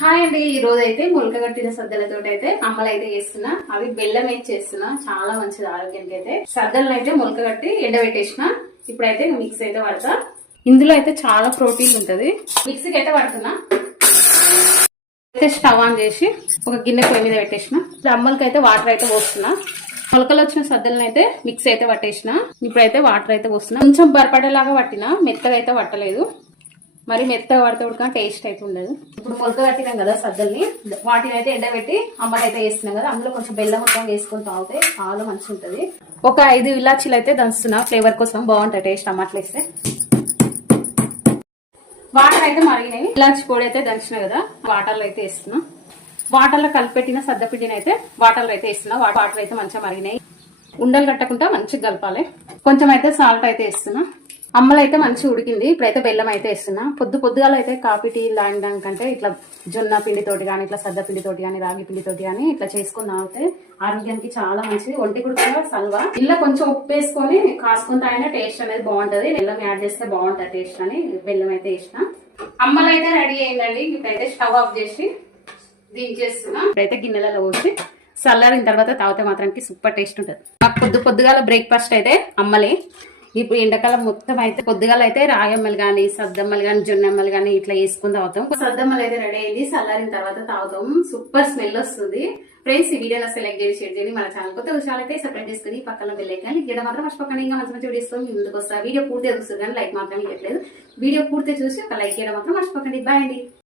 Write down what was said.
Hi అండి, ఈ రోజు అయితే మొలక కట్టిన సద్దలతో అయితే అమ్మలు అయితే చేస్తున్నా. అవి బెల్లం అయితే చేస్తున్నా, చాలా మంచిది ఆరోగ్యానికి. అయితే సద్దలను అయితే మొలక కట్టి ఎండబెట్టేసిన. ఇప్పుడైతే మిక్స్ అయితే పడతా. ఇందులో అయితే చాలా ప్రోటీన్ ఉంటది. మిక్సీకి అయితే పడుతున్నా. అయితే స్టవ్ ఆన్ చేసి ఒక గిన్నె పొయ్యి మీద పెట్టేసిన. ఇప్పుడు అమ్మలకి అయితే వాటర్ అయితే పోస్తున్నా. మొలకలు వచ్చిన సద్దలను అయితే మిక్స్ అయితే పట్టేసిన. ఇప్పుడైతే వాటర్ అయితే పోస్తున్నా. కొంచెం బరపడేలాగా పట్టినా, మెత్తగా అయితే పట్టలేదు. మరి మెత్తగా పడితే ఉడక టేస్ట్ అయితే ఉండదు. ఇప్పుడు మొలక కట్టినాం కదా సద్దల్ని, వాటిని అయితే ఎండబెట్టి అమ్మకైతే వేస్తున్నాం కదా. అందులో కొంచెం బెల్లం మొత్తం వేసుకొని తాగితే చాలా మంచిగా ఉంటది. ఒక 5 ఇలాచీలు అయితే దంచుతున్నా, ఫ్లేవర్ కోసం బాగుంటాయి టేస్ట్ అమ్మట్లు వేస్తే. వాటర్ అయితే మరిగినాయి. ఇలాచి పొడి అయితే దంచిన కదా, వాటర్లో అయితే వేస్తున్నా. వాటర్లో కలిపెట్టిన సద్దపిండిని అయితే వాటర్లో అయితే వేస్తున్నా. వాటర్ అయితే మంచిగా మరిగినాయి. ఉండలు కట్టకుండా మంచిగా కలపాలి. కొంచెం అయితే సాల్ట్ అయితే వేస్తున్నా. అమ్మలు అయితే మంచిగా ఉడికింది. ఇప్పుడైతే బెల్లం అయితే వేస్తున్నా. పొద్దుగాల అయితే కాఫీ టీ లాంటిదానికంటే ఇట్లా జొన్న పిండితోటి కానీ, ఇట్లా సద్ద పిండితోటి కానీ, రాగి పిండితోటి కానీ ఇట్లా చేసుకుని తాగితే ఆరోగ్యానికి చాలా మంచిది. ఒంటి కూడా సల్వా. ఇలా కొంచెం ఉప్పు వేసుకొని కాసుకొని తాగిన టేస్ట్ అనేది బాగుంటది. బెల్లం యాడ్ చేస్తే బాగుంటది టేస్ట్ అని బెల్లం అయితే వేసిన. అమ్మలు అయితే రెడీ అయిందండి. ఇప్పుడైతే స్టవ్ ఆఫ్ చేసి దించేస్తున్నా. ఇప్పుడైతే గిన్నెలలో పోసి చల్లారిన తర్వాత తాగితే మాత్రానికి సూపర్ టేస్ట్ ఉంటుంది. పొద్దుగాల బ్రేక్ఫాస్ట్ అయితే అమ్మలే. ఇప్పుడు ఎండాకాలం మొత్తం అయితే పొద్దుగాల అయితే రాయమ్మలు గాని, సద్దమ్మలు గాని, జొన్నమ్మలు గాని ఇట్లా వేసుకుని తాగుతాం. సద్దమ్మలు అయితే రెడీ అయింది. చల్లారిన తర్వాత తాగుతాం. సూపర్ స్మెల్ వస్తుంది. ఫ్రెండ్స్, ఈ వీడియోలో సెలెక్ట్ చేసి షేర్ చేయండి. మన ఛానల్ కొత్త విషయాలు అయితే సబ్స్క్రైబ్ చేసుకుని పక్కన బెల్ ఐకాన్ క్లిక్ చేయడం మాత్రం మర్చిపోకండి. ఇంకా మంచి మంచి వీడియోస్ ముందుకు వస్తా. వీడియో పూర్తిగా చూస్తారు కానీ లైక్ మాత్రం ఇవ్వట్లేదు. వీడియో పూర్తి చూసి ఒక లైక్ చేయడం మాత్రం మర్చిపోకండి. బాయ్ అండి.